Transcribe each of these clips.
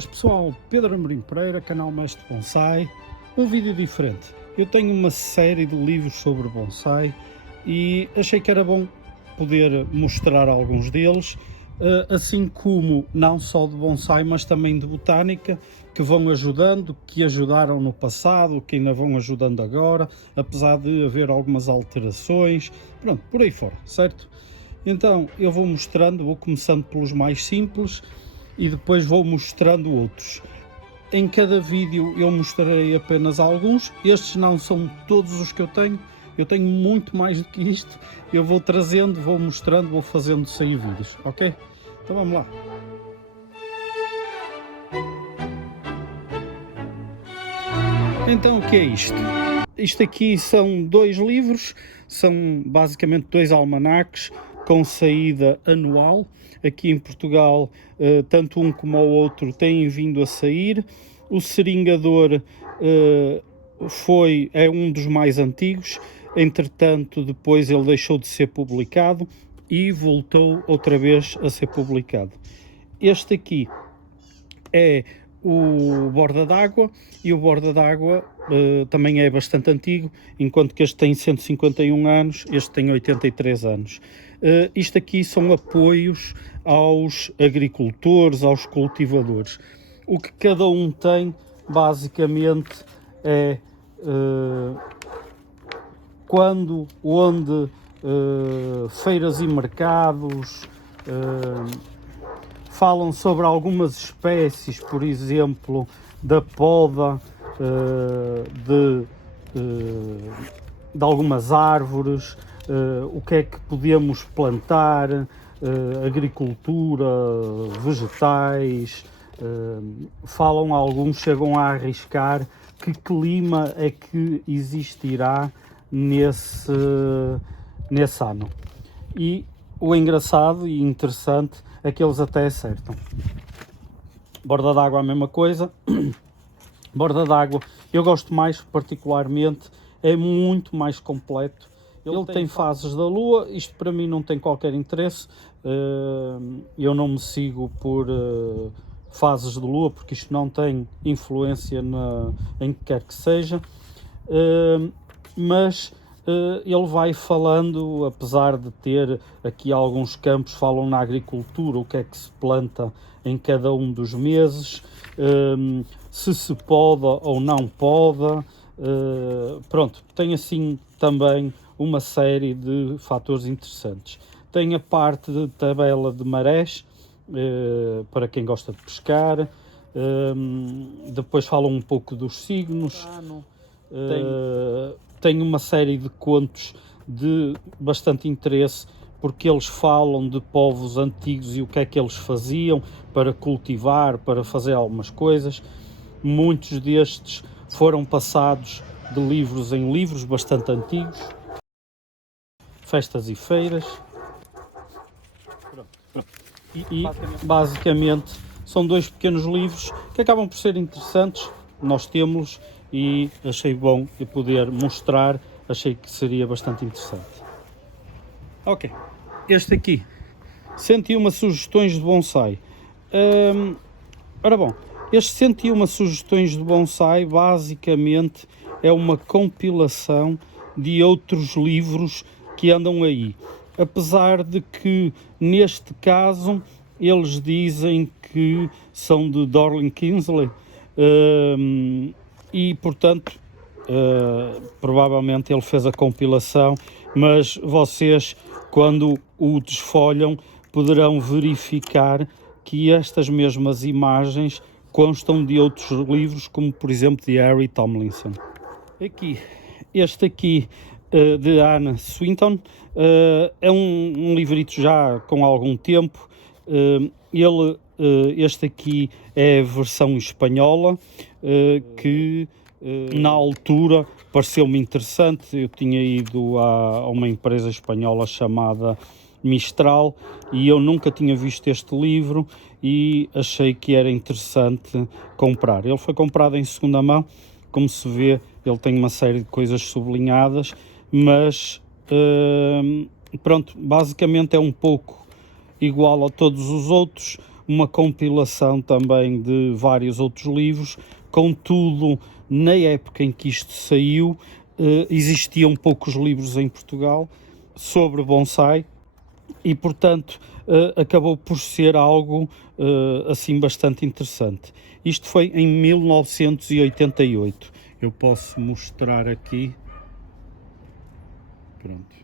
Boas pessoal, Pedro Amorim Pereira, canal Mestre Bonsai, um vídeo diferente. Eu tenho uma série de livros sobre bonsai e achei que era bom poder mostrar alguns deles, assim como não só de bonsai, mas também de botânica, que vão ajudando, que ajudaram no passado, que ainda vão ajudando agora, apesar de haver algumas alterações, pronto, por aí fora, certo? Então eu vou mostrando, vou começando pelos mais simples e depois vou mostrando outros. Em cada vídeo eu mostrarei apenas alguns, estes não são todos os que eu tenho muito mais do que isto, eu vou trazendo, vou mostrando, vou fazendo sair vídeos, ok? Então vamos lá. Então o que é isto? Isto aqui são dois livros, são basicamente dois almanaques com saída anual. Aqui em Portugal, tanto um como o outro têm vindo a sair. O Seringador é um dos mais antigos, entretanto depois ele deixou de ser publicado e voltou outra vez a ser publicado. Este aqui é o Borda d'Água, e o Borda d'Água também é bastante antigo, enquanto que este tem 151 anos, este tem 83 anos. Isto aqui são apoios aos agricultores, aos cultivadores. O que cada um tem, basicamente, é quando, onde, feiras e mercados, falam sobre algumas espécies, por exemplo, da poda de algumas árvores, o que é que podemos plantar, agricultura, vegetais, falam alguns, chegam a arriscar que clima é que existirá nesse ano. E o engraçado e interessante é que eles até acertam. Borda d'Água a mesma coisa. Borda d'Água eu gosto mais particularmente, é muito mais completo. Ele tem fases da Lua, isto para mim não tem qualquer interesse, eu não me sigo por fases de Lua, porque isto não tem influência em que quer que seja, mas ele vai falando, apesar de ter aqui alguns campos, falam na agricultura, o que é que se planta em cada um dos meses, se poda ou não poda, pronto, tem assim também uma série de fatores interessantes. Tem a parte de tabela de marés, para quem gosta de pescar, depois falam um pouco dos signos, tem uma série de contos de bastante interesse, porque eles falam de povos antigos e o que é que eles faziam para cultivar, para fazer algumas coisas. Muitos destes foram passados de livros em livros bastante antigos, festas e feiras. E basicamente são dois pequenos livros que acabam por ser interessantes, nós temos, e achei bom de poder mostrar, achei que seria bastante interessante. Ok, este aqui, 101 sugestões de bonsai. Ora bom, este 101 sugestões de bonsai basicamente é uma compilação de outros livros que andam aí, apesar de que neste caso eles dizem que são de Dorling Kingsley, e portanto provavelmente ele fez a compilação, mas vocês, quando o desfolham, poderão verificar que estas mesmas imagens constam de outros livros, como por exemplo de Harry Tomlinson. Este aqui de Anna Swinton, é um livrito já com algum tempo. Este aqui é a versão espanhola, que na altura pareceu-me interessante. Eu tinha ido a uma empresa espanhola chamada Mistral e eu nunca tinha visto este livro e achei que era interessante comprar. Ele foi comprado em segunda mão, como se vê, ele tem uma série de coisas sublinhadas, mas pronto, basicamente é um pouco igual a todos os outros, uma compilação também de vários outros livros. Contudo, na época em que isto saiu, existiam poucos livros em Portugal sobre bonsai e, portanto, acabou por ser algo assim bastante interessante. Isto foi em 1988. Eu posso mostrar aqui. Pronto.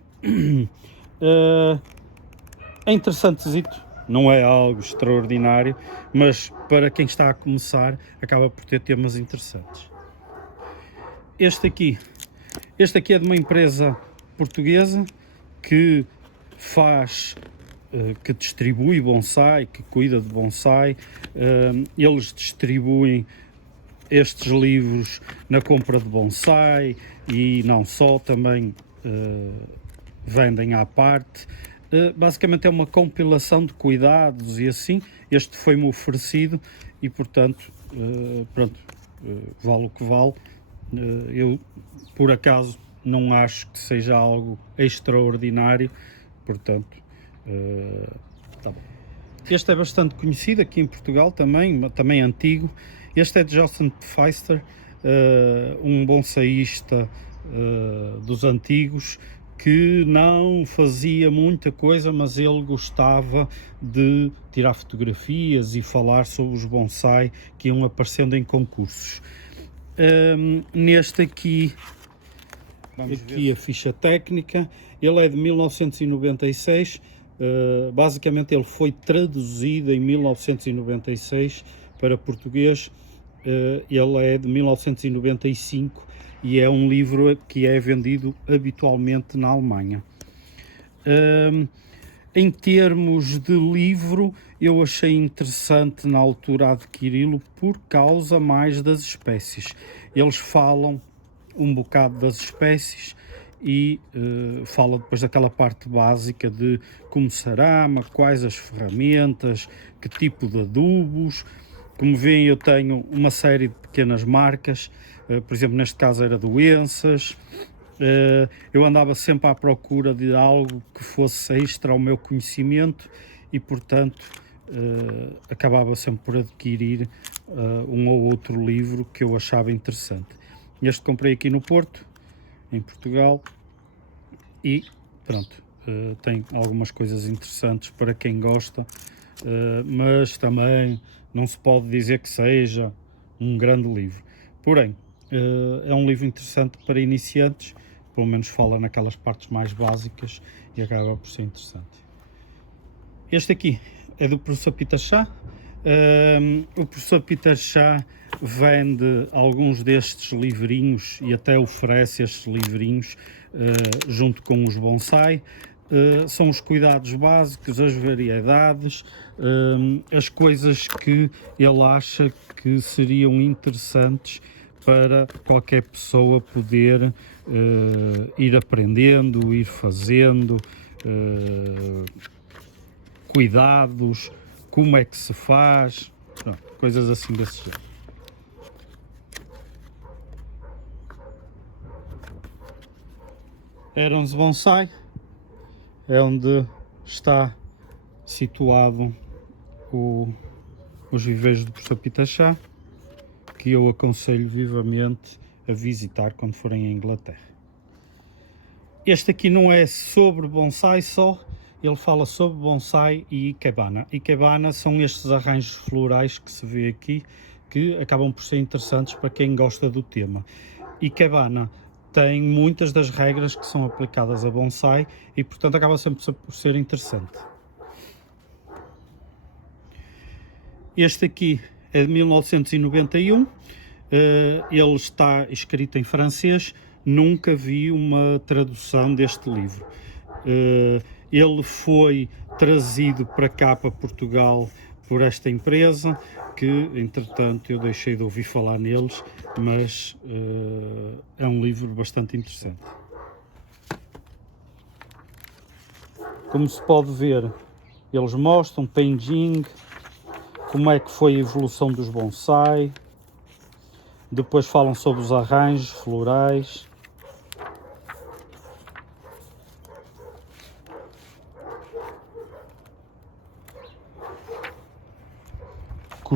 É interessantezito, não é algo extraordinário, mas para quem está a começar acaba por ter temas interessantes. Este aqui é de uma empresa portuguesa que faz, que distribui bonsai, que cuida de bonsai. Eles distribuem estes livros na compra de bonsai e não só, também vendem à parte. Basicamente é uma compilação de cuidados e assim. Este foi-me oferecido e, portanto, pronto, vale o que vale. Eu, por acaso, não acho que seja algo extraordinário, portanto, tá bom. Este é bastante conhecido aqui em Portugal também antigo. Este é de Joseph Pfeister, um bonsaísta dos antigos, que não fazia muita coisa, mas ele gostava de tirar fotografias e falar sobre os bonsai que iam aparecendo em concursos. Neste aqui, a ficha técnica, ele é de 1996, basicamente ele foi traduzido em 1996 para português, ele é de 1995 e é um livro que é vendido habitualmente na Alemanha. Em termos de livro, eu achei interessante na altura adquiri-lo por causa mais das espécies. Eles falam um bocado das espécies e fala depois daquela parte básica de como se arama, quais as ferramentas, que tipo de adubos. Como veem, eu tenho uma série de pequenas marcas, por exemplo, neste caso era doenças. Eu andava sempre à procura de algo que fosse extra ao meu conhecimento e, portanto, acabava sempre por adquirir um ou outro livro que eu achava interessante. Este comprei aqui no Porto, em Portugal, e pronto, tem algumas coisas interessantes para quem gosta, mas também não se pode dizer que seja um grande livro. Porém, é um livro interessante para iniciantes, pelo menos fala naquelas partes mais básicas e acaba por ser interessante. Este aqui é do professor Peter Shah. O professor Peter Shah vende alguns destes livrinhos e até oferece estes livrinhos junto com os bonsai. São os cuidados básicos, as variedades, as coisas que ele acha que seriam interessantes para qualquer pessoa poder ir aprendendo, ir fazendo, cuidados, como é que se faz, pronto, coisas assim desse género. Herons Bonsai é onde está situado os viveiros do professor Peter Shah, que eu aconselho vivamente a visitar quando forem à Inglaterra. Este aqui não é sobre bonsai só, ele fala sobre bonsai e ikebana. Ikebana são estes arranjos florais que se vê aqui, que acabam por ser interessantes para quem gosta do tema. Ikebana tem muitas das regras que são aplicadas a bonsai e, portanto, acaba sempre por ser interessante. Este aqui é de 1991, ele está escrito em francês, nunca vi uma tradução deste livro. Ele foi trazido para cá, para Portugal, por esta empresa, que entretanto eu deixei de ouvir falar neles, mas é um livro bastante interessante. Como se pode ver, eles mostram painting, como é que foi a evolução dos bonsai, depois falam sobre os arranjos florais.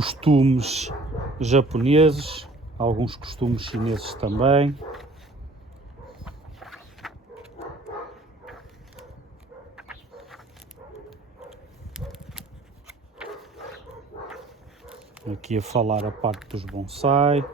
costumes japoneses, alguns costumes chineses também. Aqui a falar a parte dos bonsai.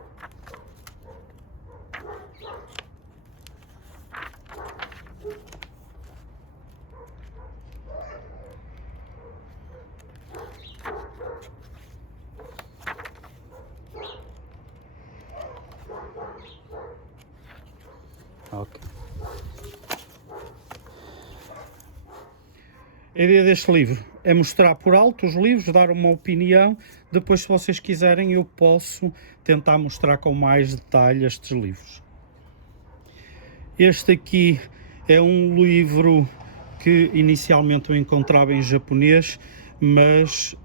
Okay. A ideia deste livro é mostrar por alto os livros, dar uma opinião. Depois, se vocês quiserem, eu posso tentar mostrar com mais detalhe estes livros. Este aqui é um livro que inicialmente eu encontrava em japonês, mas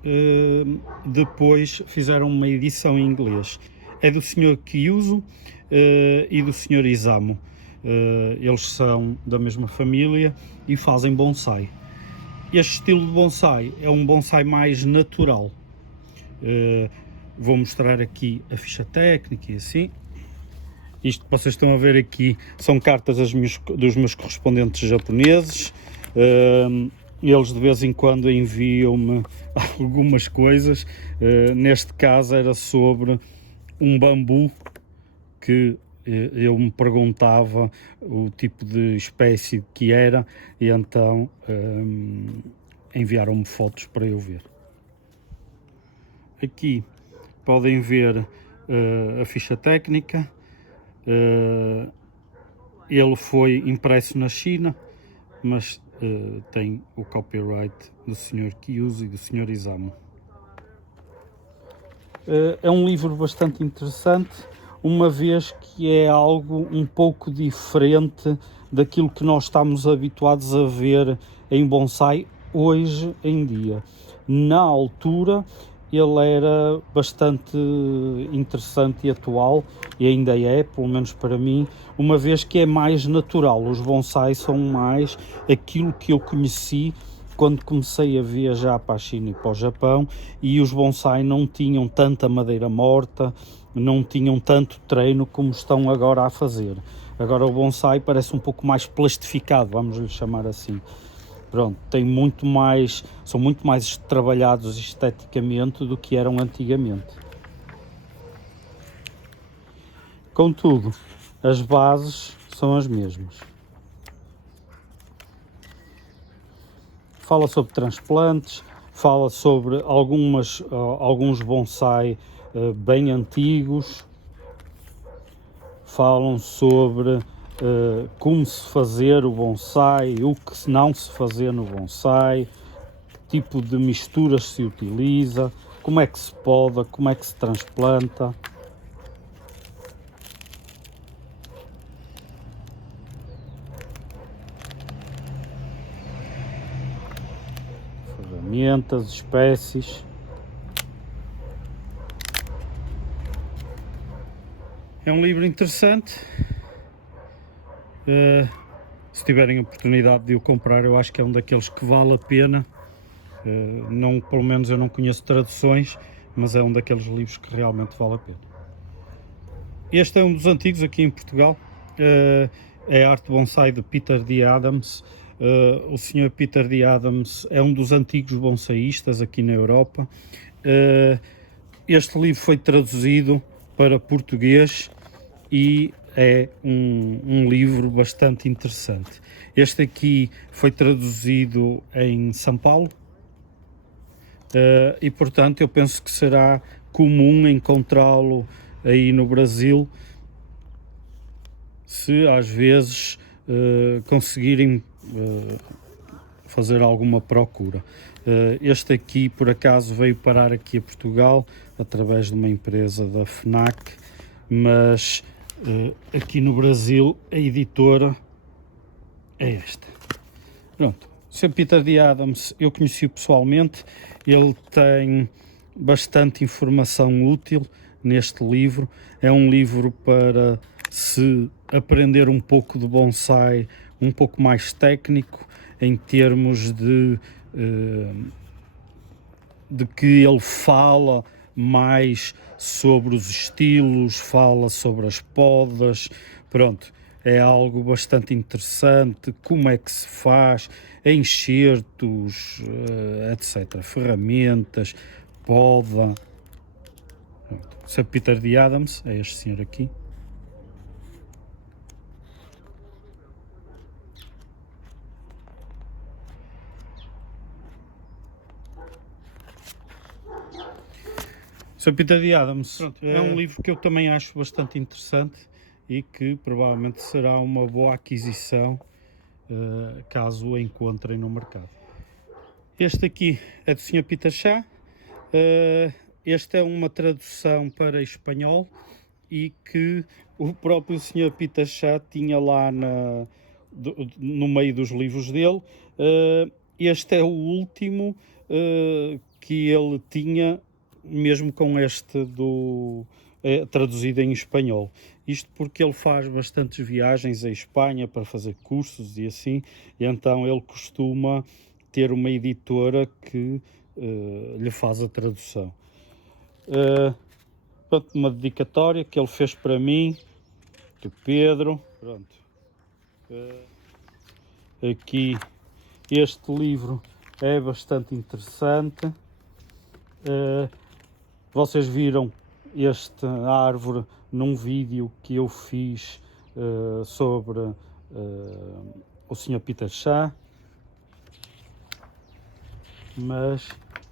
depois fizeram uma edição em inglês. É do Sr. Kyuzo e do Sr. Isamu. Eles são da mesma família e fazem bonsai. Este estilo de bonsai é um bonsai mais natural. Vou mostrar aqui a ficha técnica e assim. Isto que vocês estão a ver aqui são cartas dos meus correspondentes japoneses. Eles de vez em quando enviam-me algumas coisas. Neste caso era sobre um bambu que eu me perguntava o tipo de espécie que era e então enviaram-me fotos para eu ver. Aqui podem ver a ficha técnica. Ele foi impresso na China, mas tem o copyright do Sr. Kyuzo e do Sr. Isamu. É um livro bastante interessante, uma vez que é algo um pouco diferente daquilo que nós estamos habituados a ver em bonsai hoje em dia. Na altura ele era bastante interessante e atual, e ainda é, pelo menos para mim, uma vez que é mais natural. Os bonsais são mais aquilo que eu conheci quando comecei a viajar para a China e para o Japão, e os bonsai não tinham tanta madeira morta, não tinham tanto treino como estão agora a fazer. Agora o bonsai parece um pouco mais plastificado, vamos lhe chamar assim. Pronto, são muito mais trabalhados esteticamente do que eram antigamente. Contudo, as bases são as mesmas. Fala sobre transplantes, fala sobre alguns bonsai bem antigos, falam sobre como se fazer o bonsai, o que não se fazer no bonsai, que tipo de misturas se utiliza, como é que se poda, como é que se transplanta. Ferramentas, espécies. É um livro interessante. Se tiverem a oportunidade de o comprar, eu acho que é um daqueles que vale a pena. Pelo menos eu não conheço traduções, mas é um daqueles livros que realmente vale a pena. Este é um dos antigos aqui em Portugal. É a Arte Bonsai de Peter D. Adams. O Sr. Peter D. Adams é um dos antigos bonsaístas aqui na Europa. Este livro foi traduzido para português e é um livro bastante interessante. Este aqui foi traduzido em São Paulo e, portanto, eu penso que será comum encontrá-lo aí no Brasil, se às vezes conseguirem fazer alguma procura. Este aqui, por acaso, veio parar aqui a Portugal através de uma empresa da FNAC, mas aqui no Brasil a editora é esta. Pronto, o Sr. Peter D. Adams eu conheci-o pessoalmente, ele tem bastante informação útil neste livro. É um livro para se aprender um pouco de bonsai, um pouco mais técnico, em termos de que ele fala mais sobre os estilos, fala sobre as podas, pronto, é algo bastante interessante, como é que se faz, enxertos, etc, ferramentas, poda. Pronto. Sir Peter D. Adams, é este senhor aqui. Sir Peter D. Adams, pronto, é um livro que eu também acho bastante interessante e que provavelmente será uma boa aquisição caso o encontrem no mercado. Este aqui é do Sr. Peter Shah. Este é uma tradução para espanhol e que o próprio Sr. Peter Shah tinha lá no meio dos livros dele. Este é o último que ele tinha, mesmo com este traduzido em espanhol. Isto porque ele faz bastantes viagens à Espanha para fazer cursos e assim, e então ele costuma ter uma editora que lhe faz a tradução. Pronto, uma dedicatória que ele fez para mim, do Pedro. Pronto. Aqui este livro é bastante interessante. Vocês viram esta árvore num vídeo que eu fiz sobre o Sr. Peter Shah, mas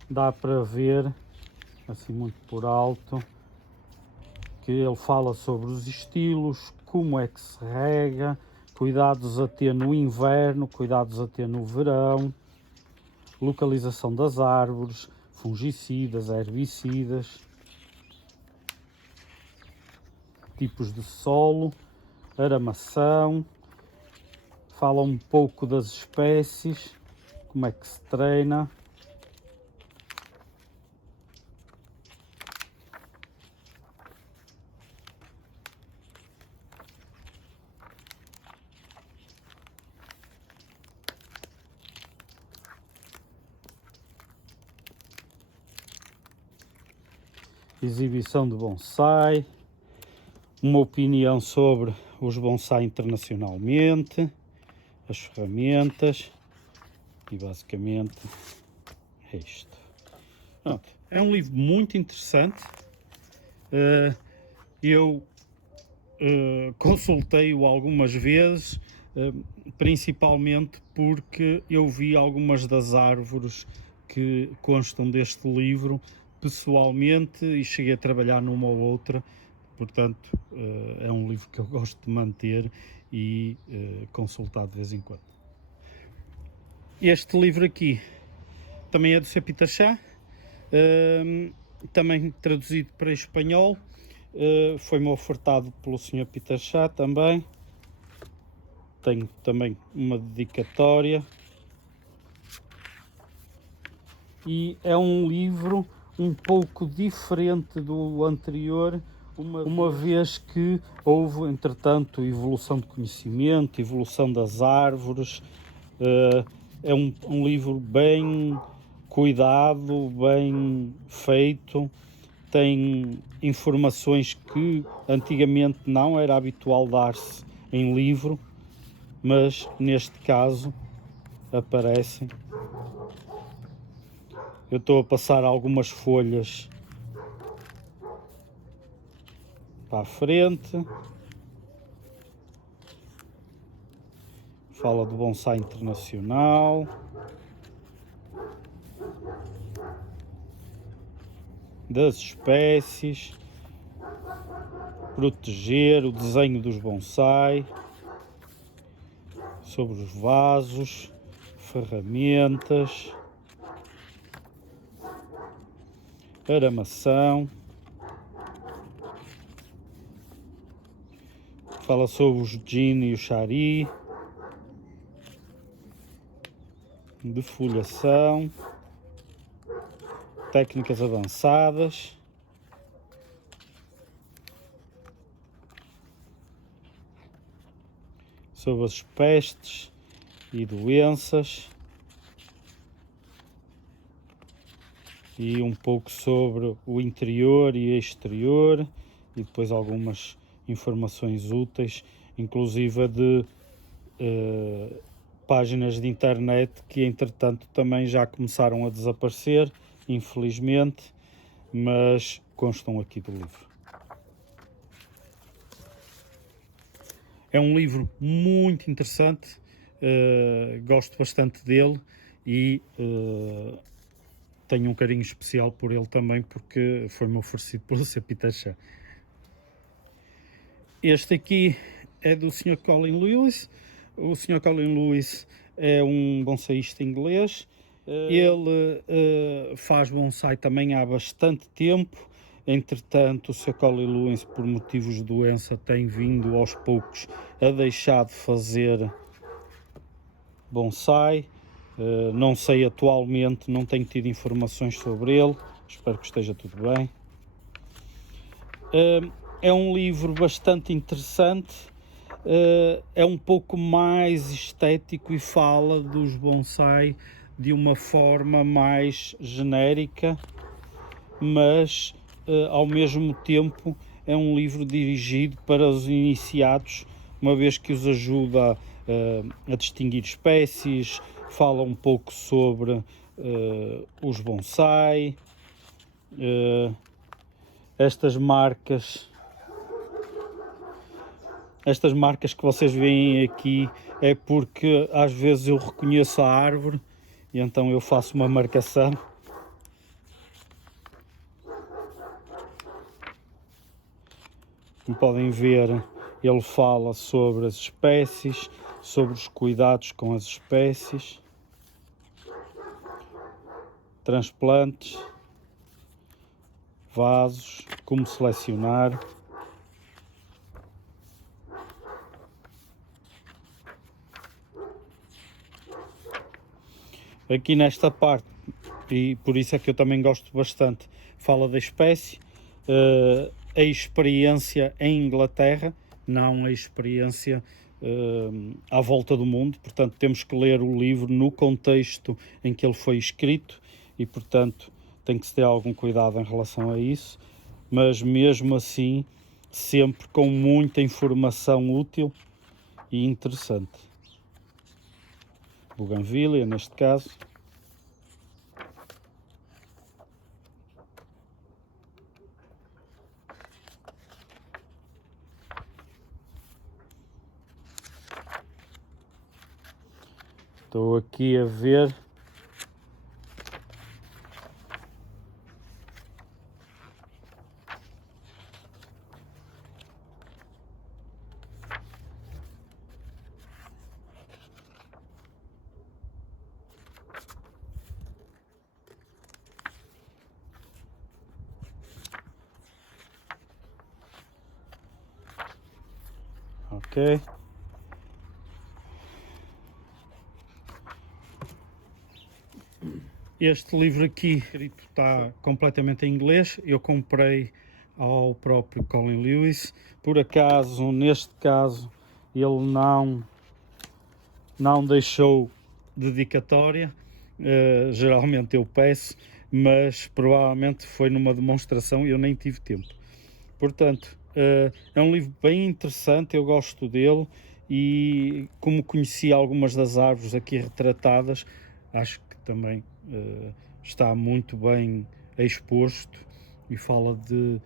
dá para ver assim muito por alto que ele fala sobre os estilos, como é que se rega, cuidados a ter no inverno, cuidados a ter no verão, localização das árvores, fungicidas, herbicidas, tipos de solo, aramação, fala um pouco das espécies, como é que se treina. Exibição de bonsai, uma opinião sobre os bonsai internacionalmente, as ferramentas e basicamente é isto. Pronto, é um livro muito interessante. Eu consultei-o algumas vezes, principalmente porque eu vi algumas das árvores que constam deste livro pessoalmente e cheguei a trabalhar numa ou outra, portanto é um livro que eu gosto de manter e consultar de vez em quando. Este livro aqui também é do Sr. Peter Shah, também traduzido para espanhol, foi-me ofertado pelo Sr. Peter Shah também. Tenho também uma dedicatória. E é um livro um pouco diferente do anterior, uma vez que houve, entretanto, evolução de conhecimento, evolução das árvores. É um livro bem cuidado, bem feito, tem informações que antigamente não era habitual dar-se em livro, mas neste caso aparecem. Eu estou a passar algumas folhas para a frente. Fala do bonsai internacional. Das espécies. Proteger o desenho dos bonsai. Sobre os vasos. Ferramentas. Aramação. Fala sobre os Jin e o Shari. Defoliação. Técnicas avançadas. Sobre as pestes e doenças. e um pouco sobre o interior e exterior, e depois algumas informações úteis, inclusive de páginas de internet que entretanto também já começaram a desaparecer, infelizmente, mas constam aqui do livro. É um livro muito interessante, gosto bastante dele e tenho um carinho especial por ele também porque foi-me oferecido pelo Sr. Peter Shah. Este aqui é do Sr. Colin Lewis. O Sr. Colin Lewis é um bonsaísta inglês. Ele faz bonsai também há bastante tempo. Entretanto, o Sr. Colin Lewis, por motivos de doença, tem vindo aos poucos a deixar de fazer bonsai. Não sei atualmente, não tenho tido informações sobre ele. Espero que esteja tudo bem. É um livro bastante interessante, é um pouco mais estético e fala dos bonsai de uma forma mais genérica, mas ao mesmo tempo é um livro dirigido para os iniciados, uma vez que os ajuda a distinguir espécies, fala um pouco sobre os bonsai, estas marcas que vocês veem aqui é porque às vezes eu reconheço a árvore e então eu faço uma marcação. Como podem ver, ele fala sobre as espécies, sobre os cuidados com as espécies, transplantes, vasos, como selecionar. Aqui nesta parte, e por isso é que eu também gosto bastante, fala da espécie, a experiência em Inglaterra, não a experiência à volta do mundo. Portanto, temos que ler o livro no contexto em que ele foi escrito e, portanto, tem que se ter algum cuidado em relação a isso, mas mesmo assim, sempre com muita informação útil e interessante. Bougainvillea, neste caso. Estou aqui a ver. Ok. Este livro aqui escrito está completamente em inglês. Eu comprei ao próprio Colin Lewis. Por acaso, neste caso, ele não deixou dedicatória. Geralmente eu peço, mas provavelmente foi numa demonstração e eu nem tive tempo. Portanto, é um livro bem interessante, eu gosto dele e como conheci algumas das árvores aqui retratadas, acho que também está muito bem exposto e fala de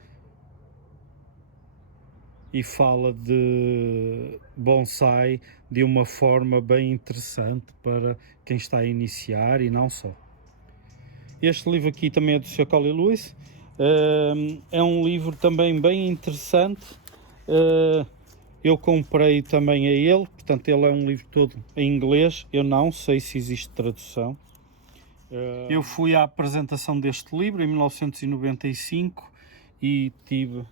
bonsai de uma forma bem interessante para quem está a iniciar e não só. Este livro aqui também é do Sr. Colin Lewis. É um livro também bem interessante. Eu comprei também a ele, portanto ele é um livro todo em inglês. Eu não sei se existe tradução. Eu fui à apresentação deste livro em 1995 e tive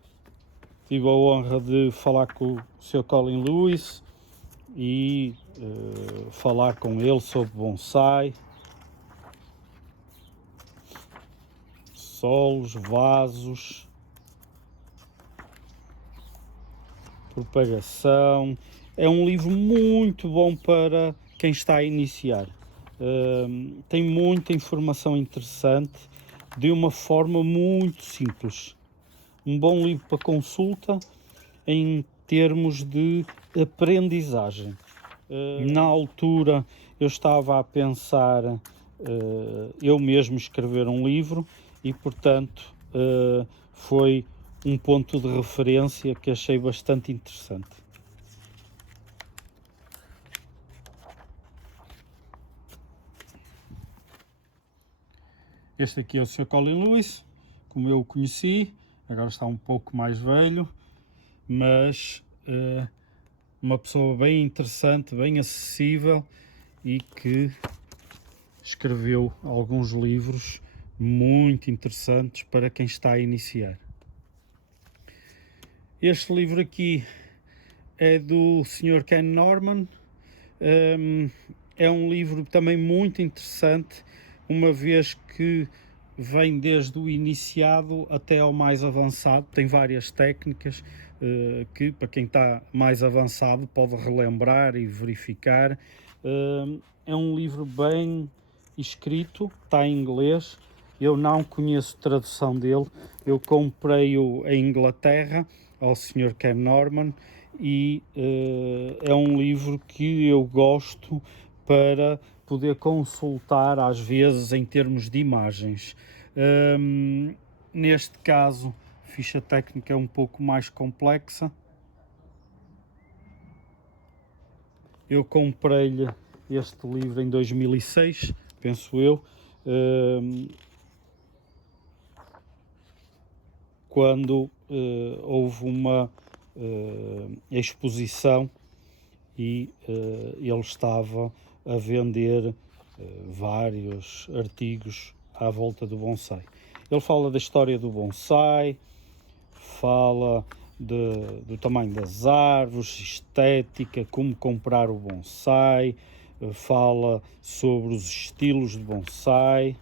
a honra de falar com o Sr. Colin Lewis e falar com ele sobre bonsai, solos, vasos, propagação. É um livro muito bom para quem está a iniciar. Tem muita informação interessante, de uma forma muito simples. Um bom livro para consulta em termos de aprendizagem. Na altura eu estava a pensar eu mesmo escrever um livro e, portanto, foi um ponto de referência que achei bastante interessante. Este aqui é o Sr. Colin Lewis, como eu o conheci, agora está um pouco mais velho, mas uma pessoa bem interessante, bem acessível e que escreveu alguns livros muito interessantes para quem está a iniciar. Este livro aqui é do Sr. Ken Norman. É um livro também muito interessante, uma vez que vem desde o iniciado até ao mais avançado. Tem várias técnicas que, para quem está mais avançado, pode relembrar e verificar. É um livro bem escrito, está em inglês. Eu não conheço tradução dele. Eu comprei-o em Inglaterra, ao Sr. Ken Norman, e é um livro que eu gosto para poder consultar às vezes em termos de imagens. Neste caso, a ficha técnica é um pouco mais complexa. Eu comprei-lhe este livro em 2006, penso eu, quando houve uma exposição e ele estava a vender vários artigos à volta do bonsai. Ele fala da história do bonsai, fala do tamanho das árvores, estética, como comprar o bonsai, fala sobre os estilos de bonsai,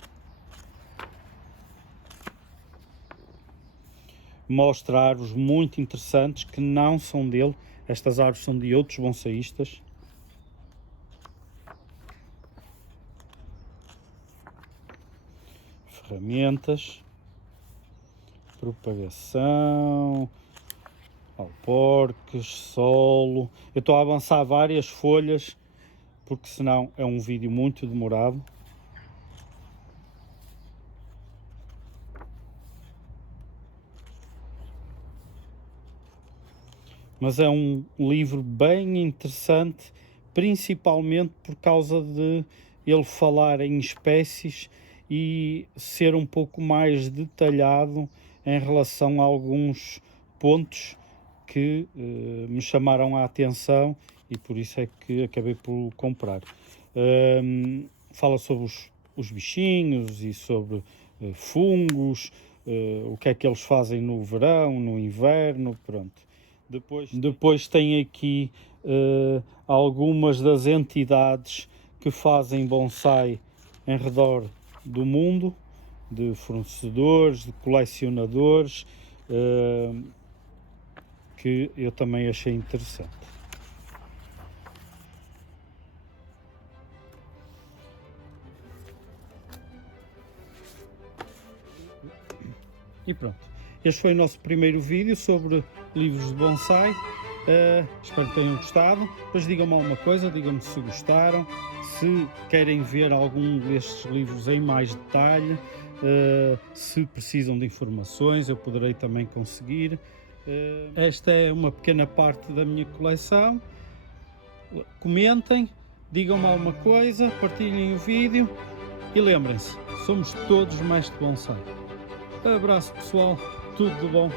mostra árvores muito interessantes que não são dele. Estas árvores são de outros bonsaístas. Ferramentas, propagação, alporques, solo. Eu estou a avançar várias folhas porque senão é um vídeo muito demorado. Mas é um livro bem interessante, principalmente por causa de ele falar em espécies e ser um pouco mais detalhado em relação a alguns pontos que me chamaram a atenção e por isso é que acabei por comprar. Fala sobre os bichinhos e sobre fungos, o que é que eles fazem no verão, no inverno, pronto. Depois tem aqui algumas das entidades que fazem bonsai em redor do mundo, de fornecedores, de colecionadores, que eu também achei interessante. E pronto. Este foi o nosso primeiro vídeo sobre livros de bonsai. Espero que tenham gostado. Depois digam-me alguma coisa, digam-me se gostaram, se querem ver algum destes livros em mais detalhe, se precisam de informações, eu poderei também conseguir. Esta é uma pequena parte da minha coleção. Comentem, digam-me alguma coisa, partilhem o vídeo e lembrem-se, somos todos mestres de bonsai. Abraço pessoal, tudo de bom.